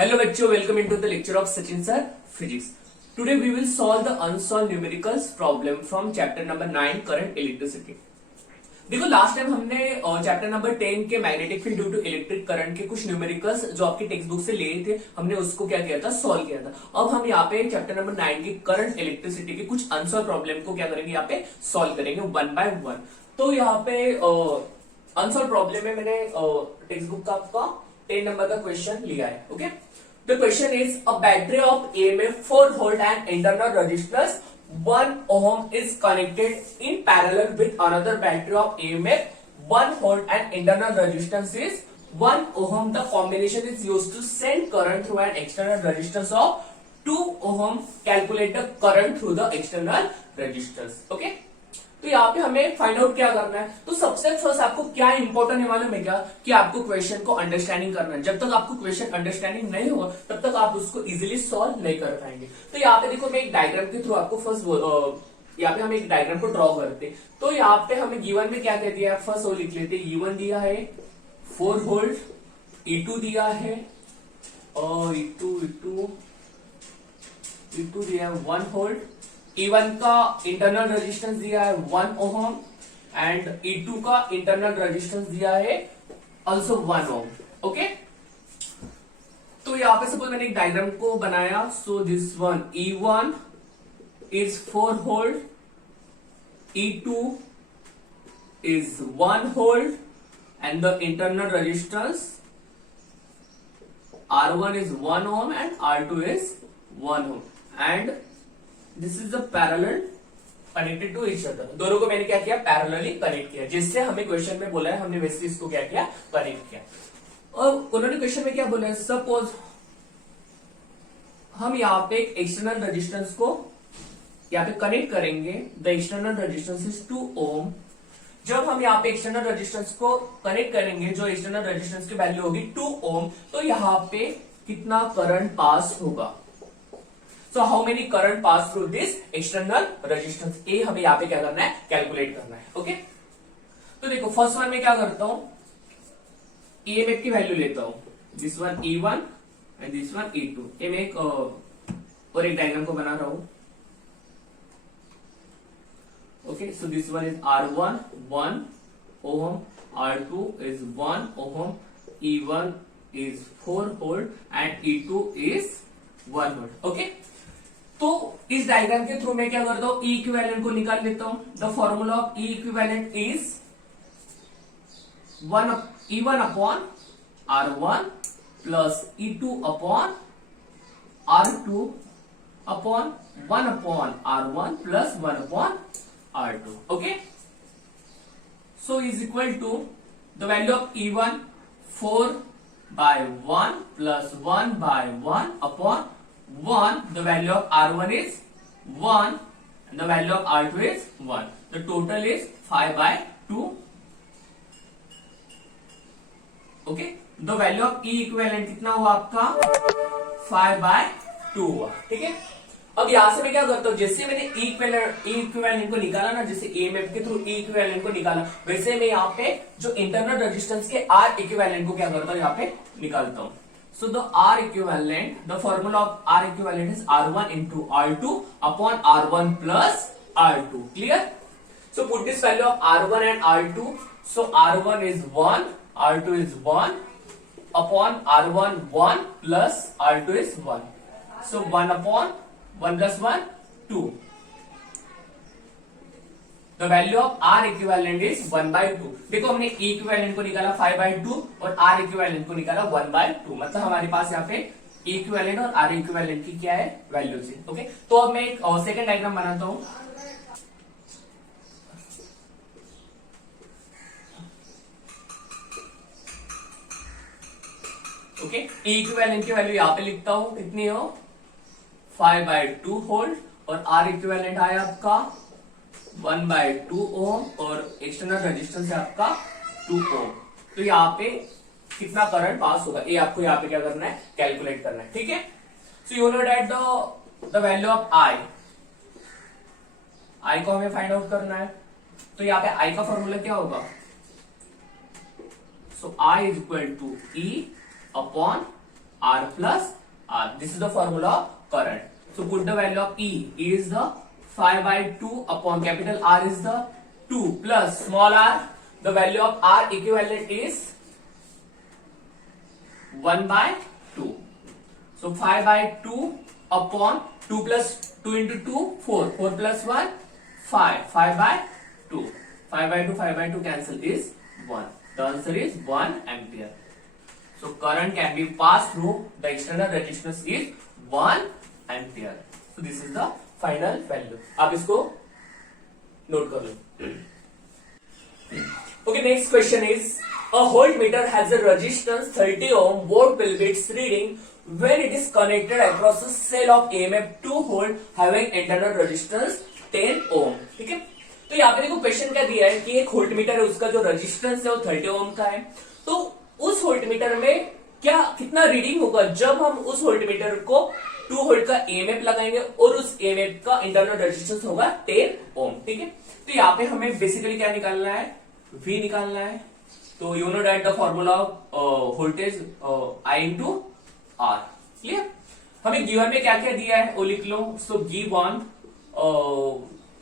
Hello बच्चों, welcome into the lecture of Sachin Sir Physics. Today we will solve the unsolved numericals problem from chapter number 9 current electricity. देखो last time हमने chapter number 10 के magnetic field due to electric current के कुछ numericals जो आपकी text book से लिए थे, हमने उसको क्या किया था, सॉल्व किया था. अब हम यहाँ पे चैप्टर नंबर 9 की करंट इलेक्ट्रिसिटी के कुछ अनसॉल्व प्रॉब्लम को क्या करेंगे, यहाँ पे सॉल्व करेंगे वन बाय वन. तो यहाँ पे अनसॉल्व प्रॉब्लम में मैंने टेक्स्ट बुक का आपका 10 नंबर का क्वेश्चन लिया है. Okay, the question is a battery of EMF 4 volt and internal resistance 1 ohm is connected in parallel with another battery of EMF 1 volt and internal resistance is 1 ohm. The combination is used to send current through an external resistance of 2 ohm. Calculate the current through the external resistance. Okay, तो यहाँ पे हमें find out क्या करना है. तो सबसे first आपको क्या इंपॉर्टेंट है मालूम है क्या, कि आपको क्वेश्चन को अंडरस्टैंडिंग करना है. जब तक आपको क्वेश्चन अंडरस्टैंडिंग नहीं होगा तब तक आप उसको इजीली सॉल्व नहीं कर पाएंगे. तो यहाँ पे देखो, मैं एक डायग्राम के थ्रू आपको फर्स्ट यहाँ पे हम एक डायग्राम को ड्रॉ करते हैं. तो यहाँ पे हमें गिवन में क्या कह दिया है, फर्स्ट वो लिख लेते हैं. E1 दिया है 4 वोल्ट, E2 दिया है और E2 दिया है 1 वोल्ट. E1 का इंटरनल रेजिस्टेंस दिया है 1 ओम एंड E2 का इंटरनल रेजिस्टेंस दिया है ऑल्सो 1 ओम. ओके, तो यहाँ पे सपोज मैंने एक डायग्राम को बनाया. So this one E1 is 4 volt, E2 is 1 volt and the internal resistance R1 is 1 ohm and R2 is 1 ohm and this is the parallel connected to each other. दोनों को मैंने क्या किया, parallelly connect किया. जिससे हमें question में बोला है, हमने वैसे इसको क्या किया, कनेक्ट किया. और उन्होंने क्वेश्चन में क्या बोला है, सपोज हम यहाँ पे एक एक्सटर्नल रेजिस्टेंस को यहाँ पे कनेक्ट करेंगे. द एक्सटर्नल रेजिस्टेंस इज 2 ओम. जब हम यहाँ पे एक्सटर्नल रेजिस्टेंस को कनेक्ट करेंगे, जो एक्सटर्नल रेजिस्टेंस की वैल्यू होगी 2 ओम, तो यहाँ पे कितना करंट पास होगा. So how many current pass through this external resistance, ये हमें यहाँ पे क्या करना है, कैलकुलेट करना है. ओके, तो देखो फर्स्ट वन में क्या करता हूं, EMF की वैल्यू लेता हूं. This one E1 and this one E2. ये मैं एक और एक डायग्राम को बना रहा हूं. Okay, so this one is R1 1 ohm, R2 is 1 ohm, E1 is 4 volt and E2 is 1 volt. Okay, तो इस डायग्राम के थ्रू मैं क्या करता हूं, E इक्विवेलेंट को निकाल लेता हूं. The formula of E equivalent is E1 upon R1 plus E2 upon R2 upon 1 upon R1 plus 1 upon R2. Okay, so is equal to the value of E1 4 by 1 plus 1 by 1 upon 1. The value of R1 is 1 and the value of R2 is 1. The total is 5 by 2. Okay, the value of E equivalent कितना हुआ आपका, 5 by 2 हुआ. ठीक है, अब यहां से मैं क्या करता हूं, जैसे मैंने E इक्विवेलेंट को निकाला ना, जैसे EMF के थ्रू E इक्विवेलेंट को निकाला, वैसे मैं यहाँ पे जो इंटरनल रेजिस्टेंस के R इक्विवेलेंट को क्या करता हूँ, यहाँ पे निकालता हूँ. So the R equivalent, the formula of R equivalent is R1 into R2 upon R1 plus R2. Clear? So put this value of R1 and R2. So R1 is 1, R2 is 1 upon R1 1 plus R2 is 1. So 1 upon 1 plus 1 2. The value of R equivalent is 1 by 2. देखो हमने E equivalent को निकाला 5 by 2 और R equivalent को निकाला 1 by 2. मतलब हमारे पास यहाँ पे E equivalent और R equivalent की क्या है, वैल्यूज है. ओके, तो अब मैं एक सेकेंड डायग्राम बनाता हूं. ओके, E equivalent की वैल्यू यहाँ पे लिखता हूं, कितनी हो, 5 by 2 वोल्ट और R इक्विवेलेंट आया आपका 1 by 2 ओम और एक्सटर्नल रेजिस्टेंस है आपका 2 ओम. तो यहाँ पे कितना करंट पास होगा, ये आपको यहाँ पे क्या करना है, कैलकुलेट करना है. ठीक है, so you know that the value of I को हमें फाइंड आउट करना है. तो यहाँ पे I का फॉर्मूला क्या होगा, so I is equal to E upon R plus R. This is the formula of current. So put the value of E is the 5 by 2 upon capital R is the 2 plus small r. The value of R equivalent is 1 by 2. So 5 by 2 upon 2 plus 2 into 2, 4. 4 plus 1, 5. 5 by 2. 5 by 2, 5 by 2 cancel is 1. The answer is 1 ampere. So current can be passed through the external resistance is 1 ampere. So this is the final value. आप इसको note कर लो. Okay, next question is a voltmeter has a resistance 30 ohm. What will be its reading when it is connected across a cell of EMF 2 volt having internal resistance 10 ohm. ठीक है, तो यहाँ पे देखो question क्या दिया है कि एक वोल्टमीटर है, उसका जो रेजिस्टेंस है वो 30 ओम का है. तो उस वोल्टमीटर में क्या कितना रीडिंग होगा जब हम उस वोल्टमीटर को 2 वोल्ट का ईएमएफ लगाएंगे और उस ईएमएफ का इंटरनल रेजिस्टेंस होगा 10 ओम. ठीक है, तो यहाँ पे हमें बेसिकली क्या निकालना है, V निकालना है. तो you know that the formula of voltage I into R. Clear. हमें गिवन में क्या क्या दिया है वो लिख लो. So given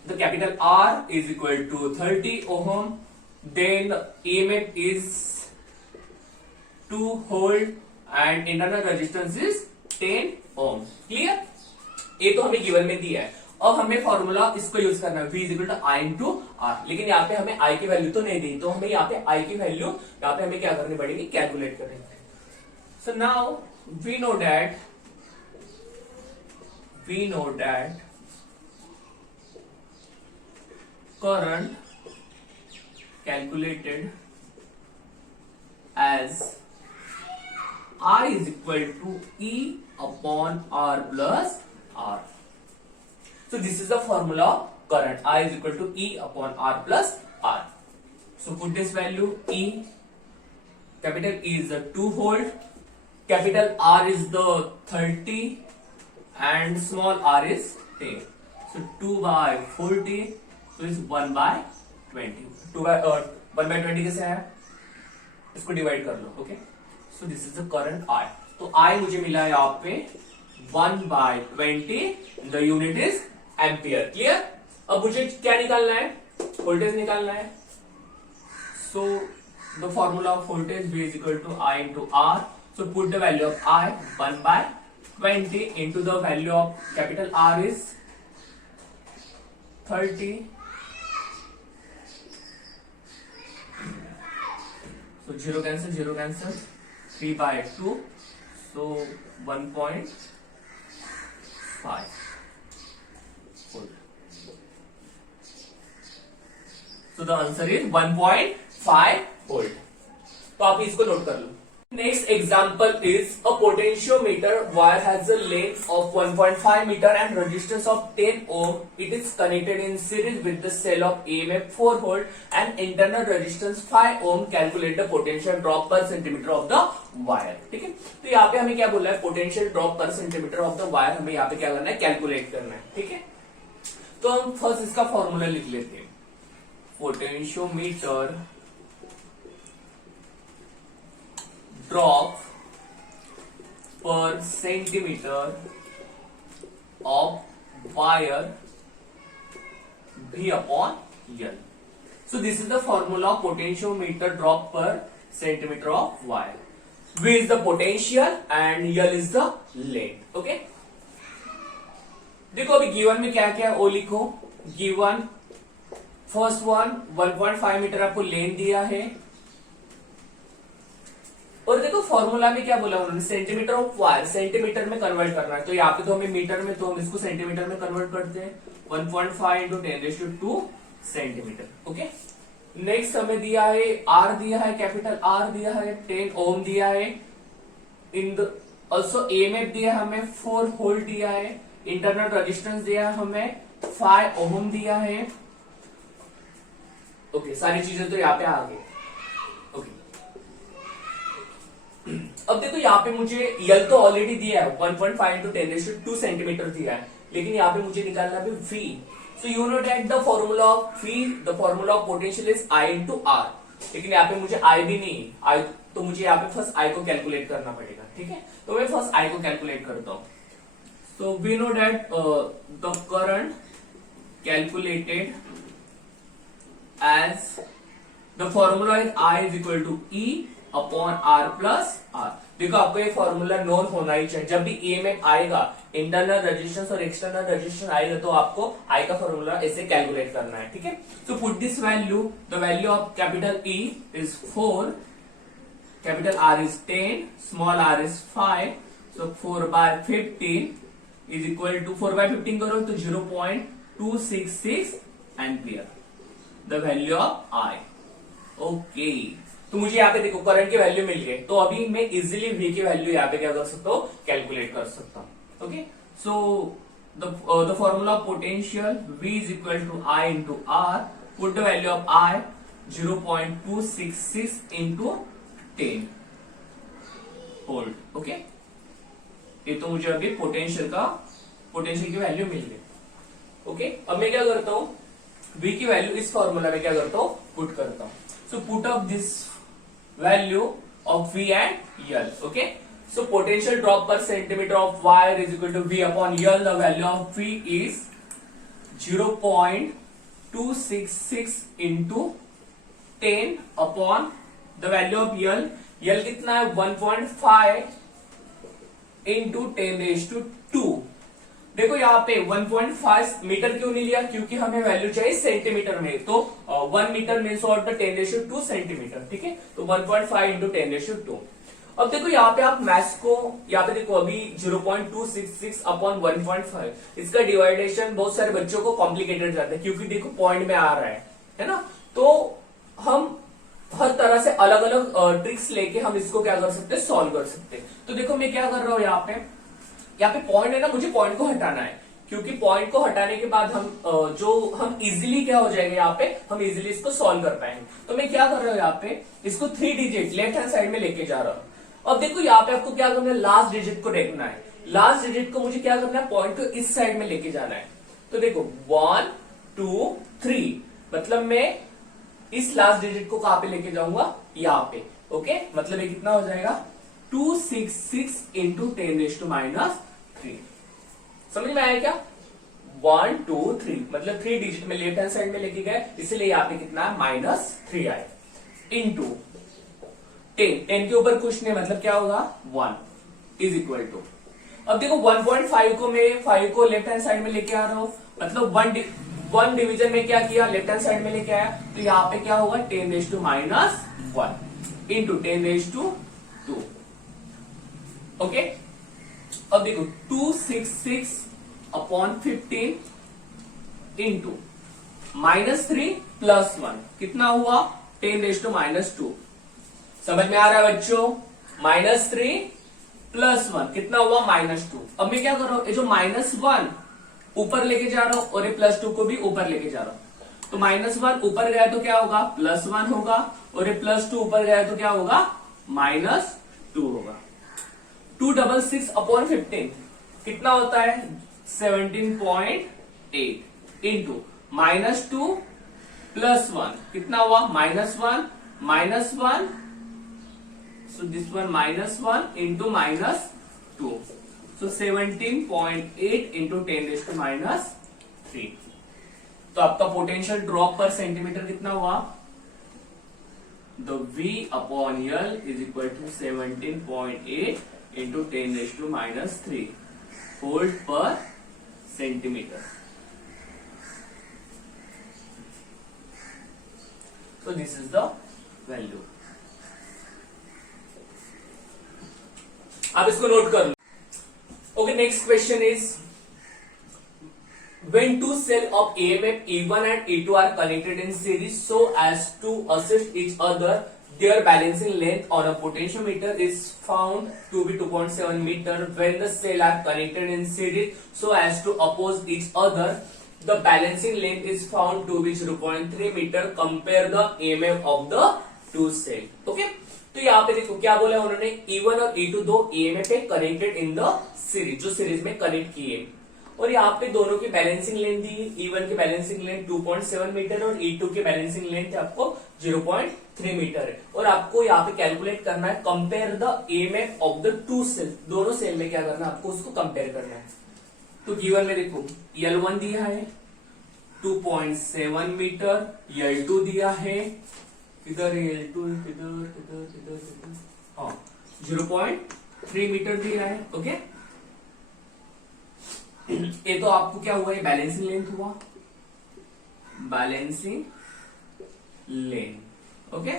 the capital R is equal to 30 ohm, then the EMF is 2 volt and internal resistance is 10 ohm. Clear? ये तो हमें गिवन में दिया है. अब हमें फॉर्मूला इसको यूज करना है, V is equal to I into R. लेकिन यहाँ पे हमें I की वैल्यू तो नहीं दी, तो हमें यहाँ पे I की वैल्यू यहाँ पे हमें क्या करनी पड़ेगी, कैलकुलेट करनी पड़ेगी. So now we know that current calculated as I is equal to E upon R plus R. So this is the formula of current. I is equal to E upon R plus R. So put this value E. Capital E is the 2 volt. Capital R is the 30 and small r is 10. So 2 by 40. तो इस 1 by 20. 1 by 20 कैसे है, इसको divide कर लो. Okay, so this is the current I. तो I मुझे मिला है यहाँ पे 1 by 20. The unit is ampere. Clear. अब मुझे क्या निकालना है, वोल्टेज निकालना है. So the formula of voltage V is equal to I into R. So put the value of I 1 by 20 into the value of capital R is 30. So 0 cancel, 3 by 2, so 1.5 volt. So the answer is 1.5 volt. तो आप इसको note कर लो. Next example is a potentiometer wire has a length of 1.5 meter and resistance of 10 ohm. It is connected in series with the cell of EMF 4 volt and internal resistance 5 ohm. Calculate the potential drop per centimeter of the wire. ठीक है, तो यहाँ पे हमें क्या बोला है, potential drop पर सेंटीमीटर ऑफ द वायर हमें यहाँ पे क्या करना है, कैलकुलेट करना है. ठीक है, तो हम फर्स्ट इसका फॉर्मूला लिख लेते हैं. Potentiometer drop per centimeter of wire V upon L. So this is the formula of potentiometer drop per centimeter of wire. V is the potential and L is the length. Okay. देखो अभी given में क्या क्या वो लिखो. Given first one 1.5 metre आपको length दिया है. और देखो फॉर्मूला में क्या बोला उन्होंने, सेंटीमीटर ऑफ वायर सेंटीमीटर में कन्वर्ट करना है. तो यहाँ पे तो हमें मीटर में, तो हम इसको सेंटीमीटर में कन्वर्ट करते हैं. 1.5 इंटू 10⁻²² सेंटीमीटर. ओके, नेक्स्ट हमें दिया है R दिया है, कैपिटल R दिया है, 10 ओम दिया है. इन द ऑल्सो EMF दिया है हमें 4 वोल्ट दिया है. इंटरनल रेजिस्टेंस दिया है हमें 5 ओम दिया है. ओके, सारी चीजें तो यहाँ पे आ गई. अब देखो यहाँ पे मुझे L तो ऑलरेडी दिया है, 1.5 इंटू 10⁻² सेंटीमीटर दिया है, लेकिन यहाँ पे मुझे निकालना है V. So you know that the formula of V, the formula of potential is I into R. लेकिन यहाँ पे मुझे आई भी नहीं आई, तो मुझे यहाँ पे फर्स्ट आई को कैलकुलेट करना पड़ेगा। ठीक है, तो मैं फर्स्ट आई को कैलकुलेट करता हूं। So we know that the current calculated as the formula is I is equal to E upon R plus R. देखो आपको ये फॉर्मूला नोन होना ही चाहिए। जब भी ईएमएफ आएगा, इंटरनल रेजिस्टेंस और एक्सटर्नल रेजिस्टेंस आएगा, तो आपको आई का फॉर्मूला ऐसे कैलकुलेट करना है। ठीक है, so put this value, the value of capital E is 4, capital R is 10, small r is 5, so 4/15 is equal to 4/15 करो तो 0.266 ampere, the value of I. Okay, तो मुझे यहाँ पे देखो करंट की वैल्यू मिल गई, तो अभी मैं इजीली V की वैल्यू यहाँ पे क्या कर सकता हूँ, कैलकुलेट कर सकता हूँ। Okay, so the formula of potential V is equal to I into R, put the value of I 0.266 into 10 volt. Okay, ये तो मुझे अभी पोटेंशियल की वैल्यू मिल गई। ओके, अब मैं क्या करता हूँ, V की वैल्यू इस फॉर्मूला में क्या करता हूँ, पुट करता हूँ। So put up this value of V and L. Okay. So potential drop per centimeter of wire is equal to V upon L. The value of V is 0.266 into 10 upon the value of L. L कितना है 1.5 into 10 raised to 2। देखो यहाँ पे 1.5 metre क्यों नहीं लिया, क्योंकि हमें वैल्यू चाहिए सेंटीमीटर में, तो 1 मीटर मीन्स व्हाट, 10⁻²2 सेंटीमीटर। ठीक है, तो 1.5 इंटू 10⁻²2। अब देखो यहाँ पे आप मैथ्स को, यहाँ पे देखो अभी 0.266 अपॉन 1.5, इसका डिवाइडेशन बहुत सारे बच्चों को कॉम्प्लिकेटेड जाता है, क्योंकि देखो पॉइंट में आ रहा है ना, तो हम हर तरह से अलग अलग ट्रिक्स लेके हम इसको क्या कर सकते हैं, सॉल्व कर सकते हैं। तो देखो मैं क्या कर रहा हूँ, यहाँ पे पॉइंट है ना, मुझे पॉइंट को हटाना है, क्योंकि पॉइंट को हटाने के बाद हम इजीली क्या हो जाएगा, यहाँ पे हम इजीली इसको सॉल्व कर पाएंगे। तो मैं क्या कर रहा हूँ, यहाँ पे इसको 3 डिजिट लेफ्ट हैंड साइड में लेके जा रहा हूँ। अब देखो यहाँ पे आपको क्या करना है, लास्ट डिजिट को देखना है। लास्ट डिजिट को मुझे क्या करना है, पॉइंट को इस साइड में लेके जाना है। तो देखो 1 2 3, मतलब मैं इस लास्ट डिजिट को कहां पे लेके जाऊंगा, यहाँ पे। ओके, मतलब ये कितना हो जाएगा, 266 इंटू 10⁻⁻3। समझ में आया क्या, 1 2 3, मतलब 3 डिजिट में लेफ्ट हैंड साइड में लेके गए, इसलिए यहाँ पे कितना है, -3 आए, इंटू 10 के ऊपर कुछ नहीं, मतलब क्या होगा, 1 इज इक्वल टू। अब देखो 1.5 को मैं 5 को लेफ्ट हैंड साइड में लेके आ रहा हूं, मतलब 1 डिवीजन में क्या किया, लेफ्ट हैंड साइड में लेके आया, तो यहाँ पे क्या होगा, 10⁻⁻1 इंटू 10⁻²2। ओके, अब देखो 266 अपॉन 15 इंटू -3 प्लस 1 कितना हुआ, 10⁻⁻2। समझ में आ रहा है बच्चों, -3 प्लस 1 कितना हुआ, -2। अब मैं क्या कर रहा हूं, ये जो -1 ऊपर लेके जा रहा हूं और ये +2 को भी ऊपर लेके जा रहा हूं। तो -1 ऊपर गया तो क्या होगा, +1 होगा, और ये +2 ऊपर गया तो क्या होगा, -2 होगा। 266 अपॉन 15 कितना होता है, 17.8 इंटू -2 प्लस 1 कितना हुआ, -1 so this one -1 into -2, so 17.8 into 10⁻⁻3। तो आपका पोटेंशियल ड्रॉप पर सेंटीमीटर कितना हुआ, the V upon L is equal to 17.8 into 10⁻⁻3 volt per centimeter. So this is the value. आप इसको नोट कर लो। Okay, next question is, when two cells of EMF E1 and E2 are connected in series so as to assist each other, their balancing length on a potentiometer is found to be 2.7 meter. When the cells are connected in series so as to oppose each other, the balancing length is found to be 0.3 meter. Compare the EMF of the two cells. Okay, तो यहाँ पे देखो क्या बोला उन्होंने, E1 और E2 दो EMF है कनेक्टेड इन द सीरीज, जो सीरीज में कनेक्ट किए। और यहाँ पे दोनों की बैलेंसिंग लेंथ दी, E1 की बैलेंसिंग लेंथ 2.7 मीटर और E2 की बैलेंसिंग लेंथ आपको 0.3 मीटर है। और आपको यहाँ पे कैलकुलेट करना है compare the EMF of the two cell, दोनों सेल में क्या करना है आपको उसको कंपेयर करना है। तो गिवन में देखो L1 दिया है 2.7 मीटर, L2 दिया है किधर है L2, किधर किधर किधर किधर, हाँ 0.3 मीटर दिया है। ओके, ये तो आपको क्या हुआ है, बैलेंसिंग लेंथ हुआ, balancing length. Okay,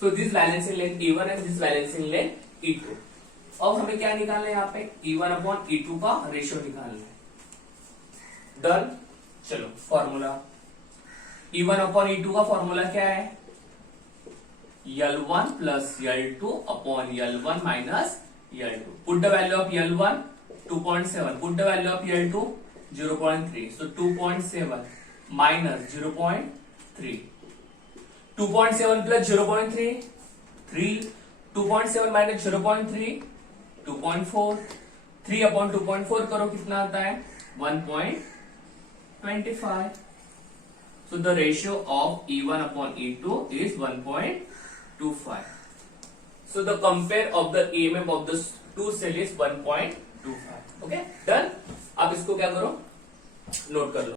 so this balancing length E1 and this balancing length E2। अब हमें क्या निकालना है यहाँ पे, E1 अपॉन E2 का रेशियो निकालना है। डन, चलो फॉर्मूला E1 अपॉन E2 का फॉर्मूला क्या है, L1 plus L2 upon L1 minus L2। Put the value of L1 2.7, put the value of L2 0.3, so 2.7 minus 0.3, 2.7 plus 0.3 3, 2.7 minus 0.3 2.4, 3 upon 2.4 करो कितना आता है 1.25, so the ratio of E1 upon E2 is 1.25, so the compare of the EMF of the two cell is 1.25। Okay done, आप इसको क्या करो, note कर लो।